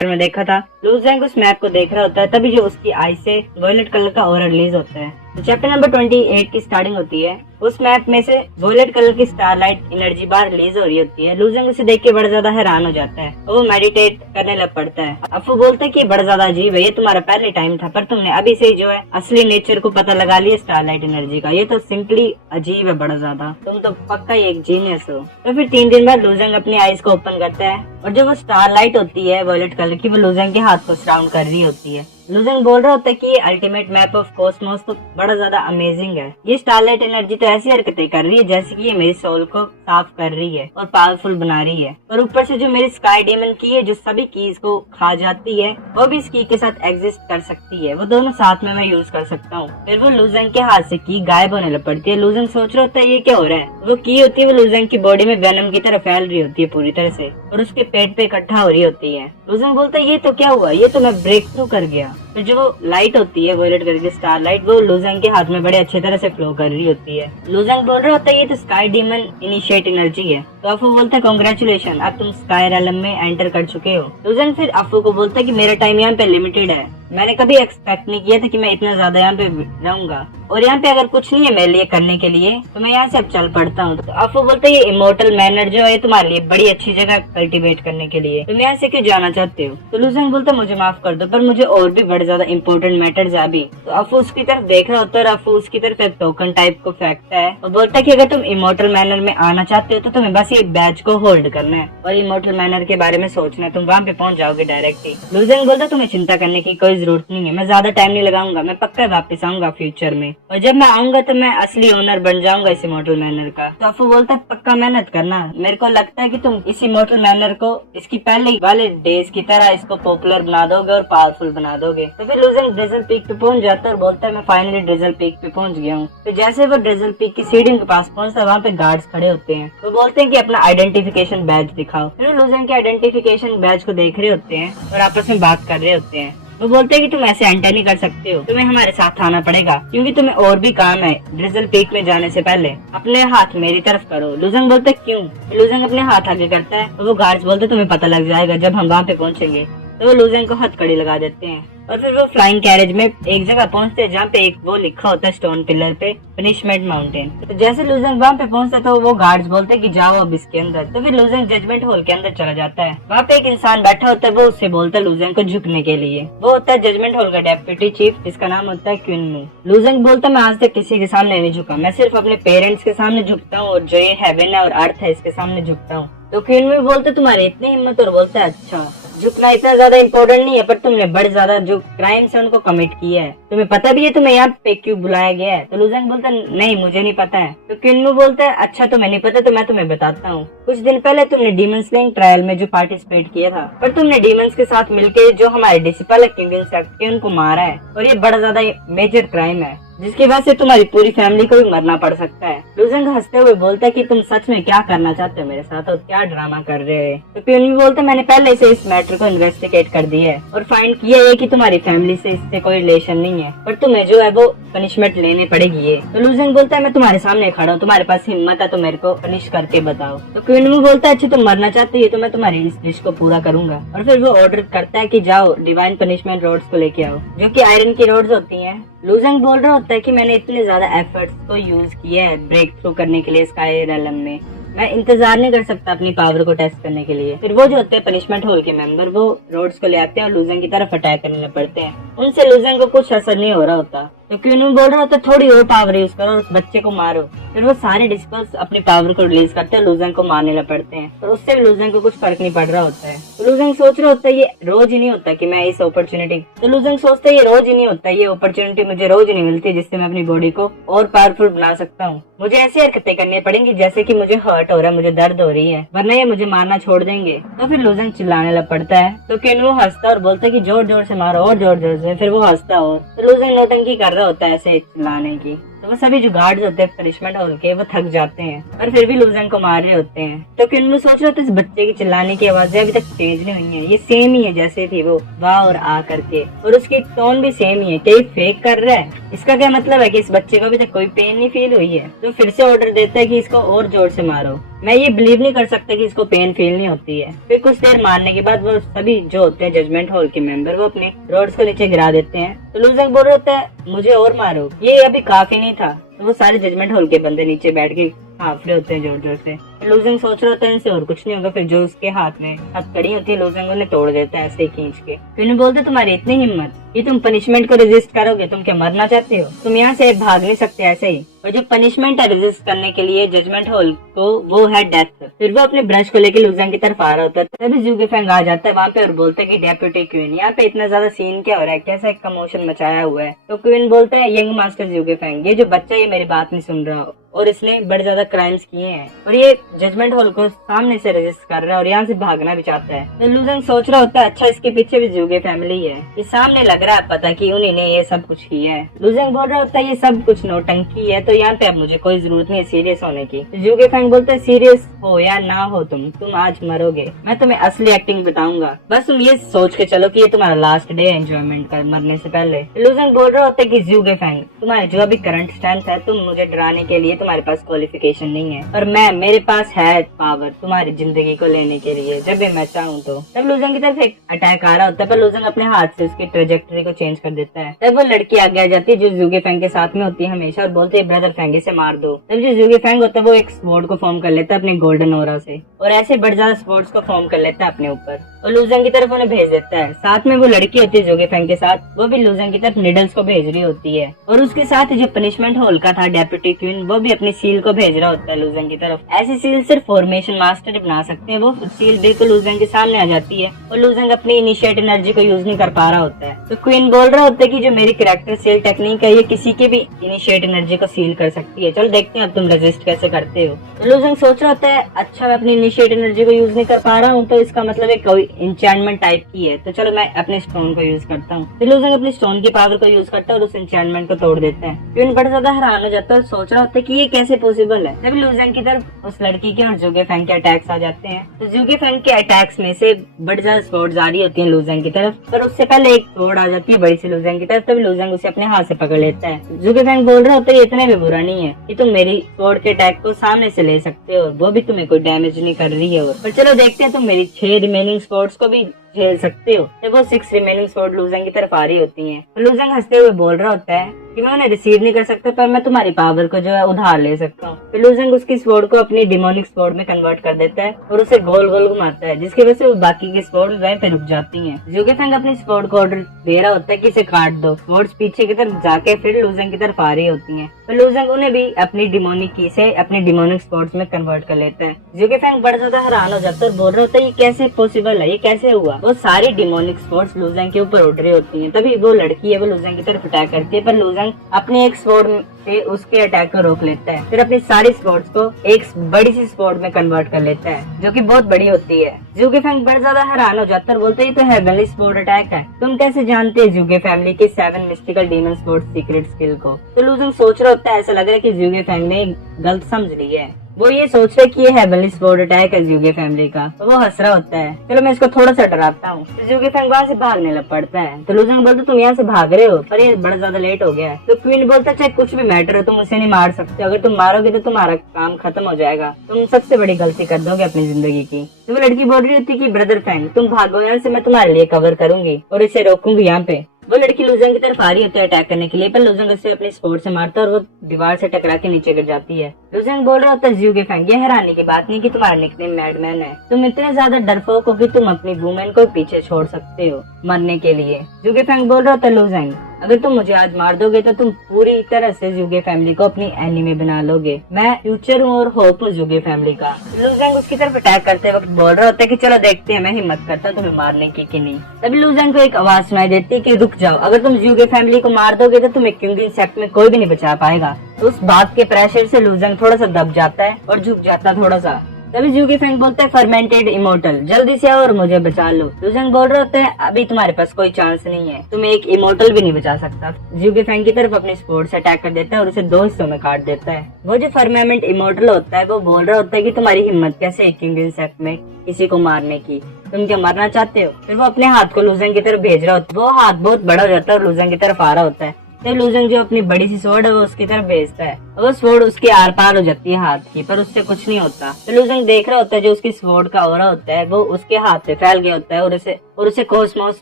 में देखा था। लूजेंग उस मैप को देख रहा होता है, तभी जो उसकी आई से वॉयलेट कलर का ऑरा रिलीज होता है। तो चैप्टर नंबर 28 की स्टार्टिंग होती है। उस मैप में से वॉयलेट कलर की स्टारलाइट एनर्जी बार रिलीज हो रही होती है। लूजेंग उसे देख के बड़ा ज्यादा हैरान हो जाता है और वो मेडिटेट करने लग पड़ता है। अफू बोलता है कि बड़ा ज्यादा अजीब है, ये तुम्हारा पहले टाइम था, पर तुमने अभी से जो है असली नेचर को पता लगा लिया स्टारलाइट एनर्जी का। ये तो सिंपली अजीब है बड़ा ज्यादा, तुम तो पक्का ही एक जीनियस हो। तो फिर 3 दिन बाद लूजेंग अपनी आईज को ओपन करता है और जो वो स्टारलाइट होती है वॉयलेट कलर की, वो लूजेंग के हाथ को सराउंड कर रही होती है। लूजेंग बोल रहा होता है कि ये अल्टीमेट मैप ऑफ कॉस्मोस तो बड़ा ज्यादा अमेजिंग है। ये स्टारलाइट एनर्जी तो ऐसी हरकतें कर रही है जैसे कि ये मेरी सोल को साफ कर रही है और पावरफुल बना रही है। और ऊपर से जो मेरी स्काई डेमन की है जो सभी कीज को खा जाती है, वो भी इस की के साथ एग्जिस्ट कर सकती है। वो दोनों साथ में मैं यूज कर सकता हूँ। फिर वो लूजेंग के हाथ से की गायब होने लग पड़ती है। लूजेंग सोच रहा होता है ये क्या हो रहा है। वो की होती है वो लूजेंग की बॉडी में वेनम की तरह फैल रही होती है पूरी तरह से और उसके पेट पे इकट्ठा हो रही होती है। लूजेंग बोलता है ये तो क्या हुआ, ये तो मैं ब्रेक थ्रू कर गया। तो जो वो लाइट होती है वॉयलेट कलर की स्टार लाइट, वो लूजेंग के हाथ में बड़े अच्छे तरह से फ्लो कर रही होती है। लूजेंग बोल रहा होता है ये तो स्काई डीमन इनिशिएट एनर्जी है। तो अफू बोलता है कांग्रेचुलेशन, अब तुम स्काई रेलम में एंटर कर चुके हो। लूजेंग फिर अफू को बोलता है कि मेरा टाइम यहाँ पे लिमिटेड है, मैंने कभी एक्सपेक्ट नहीं किया था कि मैं इतना ज्यादा यहाँ पे रहूंगा और यहाँ पे अगर कुछ नहीं है मेरे लिए करने के लिए तो मैं यहाँ से अब चल पड़ता हूँ। तो अफू बोलता है ये इमोर्टल मैनर जो है तुम्हारे लिए बड़ी अच्छी जगह कल्टीवेट करने के लिए, तुम यहाँ से क्यों जाना चाहते हो। तो लूजेंग बोलता है मुझे माफ कर दो, पर मुझे और भी बड़े ज्यादा इंपॉर्टेंट मैटर्स है अभी। तो अफू उसकी तरफ देख रहा होता है और अफू उसकी तरफ एक टोकन टाइप को फेंकता है और बोलता है कि अगर तुम इमोर्टल मैनर में आना चाहते हो तो तुम्हें बस ये बैच को होल्ड करना है और इमोर्टल मैनर के बारे में सोचना है, तुम वहाँ पे पहुंच जाओगे डायरेक्ट ही। लूजेंग बोलता है तुम्हें चिंता करने की कोई जरूरत नहीं है, मैं ज्यादा टाइम नहीं लगाऊंगा, मैं पक्का वापस आऊंगा फ्यूचर में और जब मैं आऊंगा तो मैं असली ओनर बन जाऊंगा इस इमोर्टल मैनर का। तो अफू बोलता है पक्का मेहनत करना, मेरे को लगता है कि तुम इस इमोर्टल मैनर को इसकी पहले वाले डेज की तरह इसको पॉपुलर बना दोगे और पावरफुल बना दोगे। तो फिर लूजेंग ड्रेजल पीक पे पहुंच जाता है और बोलता है मैं फाइनली ड्रेजल पीक पे पहुंच गया हूँ। तो जैसे वो ड्रेजल पीक की सीढ़ी के पास पहुंचता है वहाँ पे गार्ड्स खड़े होते हैं। वो बोलते हैं कि अपना आइडेंटिफिकेशन बैज दिखाओ। फिर लूजेंग के आइडेंटिफिकेशन बैज को देख रहे होते हैं और आपस में बात कर रहे होते हैं। वो बोलते हैं कि तुम ऐसे एंटर नहीं कर सकते हो, तुम्हें हमारे साथ आना पड़ेगा क्योंकि तुम्हें और भी काम है। ड्रिजल पीक में जाने से पहले अपने हाथ मेरी तरफ करो। लूजेंग बोलते क्यों। लूजेंग अपने हाथ आगे करता है और वो गार्ड्स बोलते तुम्हें पता लग जाएगा जब हम वहाँ पे पहुँचेंगे। तो वो लूजेंग को हथकड़ी लगा देते हैं और फिर वो फ्लाइंग कैरेज में एक जगह पहुंचते हैं जहाँ पे एक वो लिखा होता है स्टोन पिलर पे पनिशमेंट माउंटेन। तो जैसे लूजेंग वहाँ पे पहुंचता है तो वो गार्ड्स बोलते हैं कि जाओ अब इसके अंदर। तो फिर लूजेंग जजमेंट हॉल के अंदर चला जाता है। वहाँ पे एक इंसान बैठा होता है, वो उससे बोलता है लूजेंग को झुकने के लिए। वो होता है जजमेंट हॉल का डेप्यूटी चीफ जिसका नाम होता है क्विनमू। लूजेंग बोलता है मैं आज तक किसी के सामने नहीं झुका, मैं सिर्फ अपने पेरेंट्स के सामने झुकता हूँ और जो ये हेवन है और अर्थ है इसके सामने झुकता हूँ। तो क्विनमू बोलते तुम्हारी इतनी हिम्मत और बोलता है अच्छा झुकना इतना ज्यादा इम्पोर्टेंट नहीं है, पर तुमने बड़े ज्यादा जो क्राइम्स है उनको कमिट किया है, तुम्हें पता भी है तुम्हें यहाँ पे क्यों बुलाया गया है। तो लूजेंग बोलता है नहीं मुझे नहीं पता है। तो क्विनमू बोलता है अच्छा तुम्हें नहीं पता तो मैं तुम्हें बताता हूँ। कुछ दिन पहले तुमने डीमन स्लेइंग ट्रायल में जो पार्टिसिपेट किया था, पर तुमने डीमंस के साथ मिलकर जो हमारे डिसिपल है किंगडम सेक्ट के उनको मारा है और ये बड़ा ज्यादा मेजर क्राइम है जिसकी वजह से तुम्हारी पूरी फैमिली को भी मरना पड़ सकता है। लूजेंग हंसते हुए बोलता है कि तुम सच में क्या करना चाहते हो मेरे साथ और क्या ड्रामा कर रहे हो। तो क्विनमू बोलता है मैंने पहले से इस मैटर को इन्वेस्टिगेट कर दिया है और फाइंड किया है कि तुम्हारी फैमिली से इससे कोई रिलेशन नहीं है, पर तुम्हें जो है वो पनिशमेंट लेनी पड़ेगी ये। तो लूजेंग बोलता है मैं तुम्हारे सामने खड़ा हूँ, तुम्हारे पास हिम्मत है तो मेरे को पनिश करके बताओ। तो क्विनमू बोलता है अच्छा तुम मरना चाहते हो तो मैं तुम्हारी इस विश को पूरा करूंगा। और फिर वो ऑर्डर करता है कि जाओ डिवाइन पनिशमेंट रोड्स को लेके आओ जो कि आयरन की रोड्स होती हैं। लूजेंग बोल रहा होता है कि मैंने इतने ज्यादा एफर्ट्स को यूज किया है ब्रेक थ्रू करने के लिए स्काई रेलम में, मैं इंतजार नहीं कर सकता अपनी पावर को टेस्ट करने के लिए। फिर वो जो होते हैं पनिशमेंट हॉल के मेंबर वो रोड्स को ले आते हैं और लूजेंग की तरफ अटैक करने पड़ते हैं। उनसे लूजेंग को कुछ असर नहीं हो रहा होता। तो क्विनमू बोल रहा होता थोड़ी और पावर यूज करो, उस बच्चे को मारो। फिर वो सारे डिस्पर्स अपनी पावर को रिलीज करते हैं, लूजेंग को मारने लग पड़ते हैं और उससे भी लूजेंग को कुछ फर्क नहीं पड़ रहा होता है। तो लूजेंग सोच रहा होता है ये रोज ही नहीं होता कि मैं इस अपॉर्चुनिटी, तो लूजेंग सोचता है ये रोज ही नहीं होता, ये अपॉर्चुनिटी मुझे रोज ही नहीं मिलती जिससे मैं अपनी बॉडी को और पावरफुल बना सकता हूँ। मुझे ऐसी हरकतें करनी पड़ेंगी जैसे कि मुझे हर्ट हो रहा है, मुझे दर्द हो रही है, वरना ये मुझे मारना छोड़ देंगे। तो फिर लूजेंग चिल्लाने लग पड़ता है। तो क्विनमू हंसता और बोलता है कि जोर जोर से मारो और जोर जोर से। फिर वो हंसता और तो लूजेंग नौटंकी कर रहा होता है ऐसे चिल्लाने की। तो वो सभी जो गार्ड्स होते हैं पनिशमेंट हॉल के वो थक जाते हैं और फिर भी लूजेंग को मार रहे होते हैं। तो क्विनमू सोच रहा था इस बच्चे की चिल्लाने की आवाजें अभी तक चेंज नहीं हुई है, ये सेम ही है जैसे थी वो वाह और आ करके, और उसकी टोन भी सेम ही है। क्या फेक कर रहा है? इसका क्या मतलब है कि इस बच्चे को अभी तक कोई पेन नहीं फील हुई है। तो फिर से ऑर्डर देता है कि इसको और जोर से मारो। मैं ये बिलीव नहीं कर सकता कि इसको पेन फील नहीं होती है। फिर कुछ देर मारने के बाद वो सभी जो होते हैं जजमेंट हॉल के मेंबर वो अपने रोड्स को नीचे गिरा देते हैं। तो लूजेंग बोल रहे होता है मुझे और मारो, ये अभी काफी नहीं था। तो वो सारे जजमेंट हॉल के बंदे नीचे बैठ के हाफ रहे होते हैं जोर जोर से। लूजेंग सोच रहा होता है इनसे और कुछ नहीं होगा। फिर जो उसके हाथ में हथकड़ी होती है लूजेंग उन्हें तोड़ देता है ऐसे ही खींच के। फिर बोलते तुम्हारी इतनी हिम्मत कि तुम पनिशमेंट को रेजिस्ट करोगे, तुम क्या मरना चाहते हो? तुम यहाँ से भाग नहीं सकते ऐसे ही। और जो पनिशमेंट है रेजिस्ट करने के लिए जजमेंट हॉल को वो है डेथ। फिर वो अपने ब्रश को लेकर लूजेंग की तरफ आ रहा होता है। तभी ज़्यू गेफेंग आ जाता है वहाँ पे और बोलता है कि डेप्यूटी क्वीन यहाँ पे इतना ज्यादा सीन क्या हो रहा है, कैसा एक कमोशन मचाया हुआ है। तो क्वीन बोलता है यंग मास्टर ज़्यू गेफेंग, ये जो बच्चा ये मेरी बात नहीं सुन रहा और इसने बड़े ज्यादा क्राइम्स किए हैं और ये जजमेंट हॉल को सामने से रेजिस्ट कर रहा है और यहाँ से भागना भी चाहता है। तो लूजेंग सोच रहा होता है अच्छा इसके पीछे भी ज़्यू गे फैमिली है, ये सामने लग रहा है पता कि उन्हीं ने ये सब कुछ किया है। लूजेंग बोल रहा होता है ये सब कुछ नौटंकी है, तो यहाँ पे अब मुझे कोई जरूरत नहीं है सीरियस होने की। ज़्यू गे फैंग बोलता है सीरियस हो या ना हो तुम आज मरोगे, मैं तुम्हें असली एक्टिंग बताऊंगा, बस तुम ये सोच के चलो कि ये तुम्हारा लास्ट डे है एंजॉयमेंट कर मरने से पहले। लूजेंग बोल रहा होता है कि ज़्यू गे फैंग तुम्हारे जो अभी करंट स्ट्रेंथ है, तुम मुझे डराने के लिए तुम्हारे पास क्वालिफिकेशन नहीं है और मेरे पास है पावर तुम्हारी जिंदगी को लेने के लिए जब भी मैं चाहूँ तो। तब लूजेंग की तरफ एक अटैक आ रहा होता है पर लूजेंग अपने हाथ से उसकी ट्रेजेक्टरी को चेंज कर देता है। तब वो लड़की आगे आ जाती है जो ज़्यू गे फैंग के साथ में होती है हमेशा और बोलते है ब्रदर फैंग इसे मार दो। तब जो ज़्यू गे फैंग होता है वो एक स्वॉर्ड को फॉर्म कर लेता है अपने गोल्डन ओरा से और ऐसे बड़े ज्यादा स्वॉर्ड्स को फॉर्म कर लेता है अपने ऊपर और लूजेंग की तरफ उन्हें भेज देता है। साथ में वो लड़की होती है ज़्यू गे फैंग के साथ, वो भी लूजेंग की तरफ निडल्स को भेज रही होती है और उसके साथ जो पनिशमेंट हॉल का था डेप्यूटी क्वीन वो भी अपनी सील को भेज रहा होता है लूजेंग की तरफ। ऐसी सील सिर्फ फॉर्मेशन मास्टर बना सकते हैं। वो सील बिल्कुल लूजेंग के सामने आ जाती है और लूजेंग अपनी इनिशिएट एनर्जी को यूज नहीं कर पा रहा होता है। तो क्वीन बोल रहा होता है कि जो मेरी कैरेक्टर सील टेक्निक है ये किसी के भी इनिशिएट एनर्जी को सील कर सकती है, चलो देखते हैं अब तुम रेजिस्ट कैसे करते हो। तो लूजेंग सोच रहा होता है अच्छा मैं अपनी इनिशिएट एनर्जी को यूज नहीं कर पा रहा हूँ तो इसका मतलब एक कोई इंचैंटमेंट टाइप की है, तो चलो मैं अपने स्टोन को यूज करता हूँ। तो लूजेंग अपनी स्टोन की पावर को यूज करता है और उस इंचैंटमेंट को तोड़ देता है। क्वीन बड़ा ज्यादा हैरान हो जाता है और सोच रहा होता है कि ये कैसे पॉसिबल है। तभी लूजेंग की तरफ उस लड़की के और ज़्यू गे फैंग के अटैक्स आ जाते हैं। तो ज़्यू गे फैंग के अटैक्स में से बड़ी ज्यादा स्वॉर्ड्स आ रही होती है लूजेंग की तरफ, पर उससे पहले एक स्वॉर्ड आ जाती है बड़ी सी लूजेंग की तरफ। तभी लूजेंग उसे अपने हाथ से पकड़ लेता है। ज़्यू गे फैंग बोल रहा होता है ये इतना भी बुरा नहीं है कि तुम मेरी स्वॉर्ड के अटैक को सामने से ले सकते हो, वो भी तुम्हें कोई डैमेज नहीं कर रही है। और चलो देखते हैं तुम मेरी 6 रिमेनिंग स्वॉर्ड्स को भी झेल सकते हो। जब वो 6 रिमेनिंग स्वॉर्ड लूजेंग की तरफ आ रही होती हैं, तो लूजेंग हंसते हुए बोल रहा होता है कि मैं उन्हें रिसीव नहीं कर सकता पर मैं तुम्हारी पावर को जो है उधार ले सकता हूँ। फिर लूजेंग उसकी स्वॉर्ड को अपनी डिमोनिक स्वॉर्ड में कन्वर्ट कर देता है और उसे गोल गोल घुमाता है जिसकी वजह से वो बाकी की स्वॉर्ड वहीं पे रुक जाती हैं। ज़्यू गे फैंग अपनी स्वॉर्ड को ऑर्डर दे रहा होता है कि इसे काट दो। स्वॉर्ड्स पीछे की तरफ जाके फिर लूजेंग की तरफ आ रही होती हैं। तो लूजेंग उन्हें भी अपनी डिमोनिक की से अपनी डिमोनिक स्वॉर्ड्स में कन्वर्ट कर लेता है। ज़्यू गे फैंग बड़ा ज्यादा हैरान हो जाता है और बोल रहा होता है ये कैसे पॉसिबल है, ये कैसे हुआ। वो सारी डिमोनिक स्वॉर्ड्स लूजेंग के ऊपर उड़ रही होती हैं। तभी वो लड़की है वो लूजेंग की तरफ अटैक करती है पर लूजेंग अपने एक स्वॉर्ड से उसके अटैक को रोक लेता है। फिर अपनी सारी स्वॉर्ड्स को एक बड़ी सी स्वॉर्ड में कन्वर्ट कर लेता है जो कि बहुत बड़ी होती है। ज़्यू गे फैंग बड़ा ज्यादा हैरान हो जाता है और बोलते हैं तो हेवनली स्वॉर्ड अटैक है, तुम कैसे जानते हैं ज़्यू गे फैमिली के 7 mystical demon sword secret skill को। तो लूजेंग सोच रहा होता है ऐसा लग रहा है कि ज़्यू गे फैंग ने गलत समझ ली है। वो ये सोच रहे कि ये हेवनली स्वॉर्ड अटैक है ज़्यू गे फैमिली का। तो वो हंस रहा होता है चलो मैं इसको थोड़ा सा डराता हूँ। तो ज़्यू गे फैंग वहाँ से भागने लग पड़ता है। तो लूजेंग बोलते तुम यहाँ से भाग रहे हो पर ये बड़ा ज्यादा लेट हो गया है। तो क्वीन बोलता चाहे कुछ भी मैटर हो तुम उसे नहीं मार सकते, अगर तुम मारोगे तो तुम्हारा काम खत्म हो जाएगा, तुम सबसे बड़ी गलती कर दोगे अपनी जिंदगी की। तो वो लड़की बोल रही होती कि ब्रदर फैंग तुम भागो यहाँ से, मैं तुम्हारे लिए कवर करूंगी और इसे रोकूंगी यहाँ पे। वो लड़की लूजेंग की तरफ आ रही होती है अटैक करने के लिए पर लूजेंग उसे अपनी स्वॉर्ड से मारता है और वो दीवार से टकरा के नीचे गिर जाती है। लूजेंग बोल रहा होता है ज़्यू गे फैंग ये हैरानी की बात नहीं कि तुम्हारा निकनेम मैडमैन है, तुम इतने ज्यादा डरपोक हो कि तुम अपनी वुमेन को पीछे छोड़ सकते हो मरने के लिए। ज़्यू गे फैंग बोल रहा होता है लूजेंग अगर तुम मुझे आज मार दोगे तो तुम पूरी तरह से ज़्यू गे फैमिली को अपनी एनिमी बना लोगे, मैं फ्यूचर हूँ और होप हूँ ज़्यू गे फैमिली का। लूजेंग उसकी तरफ अटैक करते वक्त बोल रहा होता है कि चलो देखते हैं मैं हिम्मत करता हूँ तुम्हें मारने की कि नहीं। तभी लूजेंग को एक आवाज सुनाई देती है कि रुक जाओ, अगर तुम ज़्यू गे फैमिली को मार दोगे तो तुम्हें क्योंकि सेक्ट में कोई भी नहीं बचा पाएगा। तो उस बात के प्रेशर से लूजेंग थोड़ा सा दब जाता है और झुक जाता थोड़ा सा। तभी ज़्यू गे फैंग बोलता है फर्मेंटेड इमोर्टल जल्दी से आओ और मुझे बचा लो। लूजेंग बोल रहे होते हैं अभी तुम्हारे पास कोई चांस नहीं है, तुम्हें एक इमोर्टल भी नहीं बचा सकता। ज़्यू गे फैंग की तरफ अपनी स्वॉर्ड से अटैक कर देता है और उसे 2 हिस्सों में काट देता है। वो जो फर्मेंटेड इमोर्टल होता है वो बोल रहा होता है कि तुम्हारी हिम्मत कैसे है किंग सेक्ट में किसी को मारने की, तुम क्या मरना चाहते हो। फिर वो अपने हाथ को लूजेंग की तरफ भेज रहा होता है, वो हाथ बहुत बड़ा हो जाता है और लूजेंग की तरफ आ रहा होता है। तो लूजेंग जो अपनी बड़ी सी स्वॉर्ड है वो उसकी तरफ भेजता है और वो स्वॉर्ड उसके आर पार हो जाती है हाथ की, पर उससे कुछ नहीं होता। तो लूजेंग देख रहा होता है जो उसकी स्वॉर्ड का ऑरा होता है वो उसके हाथ पे फैल गया होता है और उसे कॉस्मोस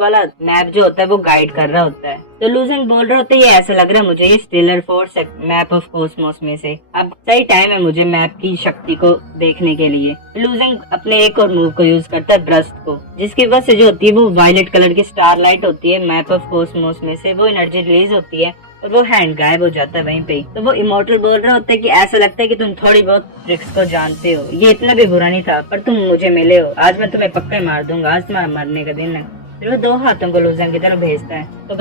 वाला मैप जो होता है वो गाइड कर रहा होता है। तो लूजेंग बोल रहा होता है ये ऐसा लग रहा है मुझे ये स्टेलर फोर्स है मैप ऑफ कॉस्मोस में से, अब सही टाइम है मुझे मैप की शक्ति को देखने के लिए। लूजेंग अपने एक और मूव को यूज करता है ब्रस्ट को, जिसकी वजह से जो होती है वो वायलेट कलर की स्टारलाइट होती है मैप ऑफ कॉस्मोस में से, वो एनर्जी रिलीज होती है और वो हैंड गायब हो जाता है वहीं पे। तो वो इमोर्टल बोल रहा होता है कि ऐसा लगता है कि तुम थोड़ी बहुत ट्रिक्स को जानते हो, ये इतना भी बुरा नहीं था पर तुम मुझे मिले हो, आज मैं तुम्हें पक्का मार दूंगा, आज तुम्हारा मरने का दिन है। फिर वो 2 हाथों को लूजेंग की तरफ भेजता है। तो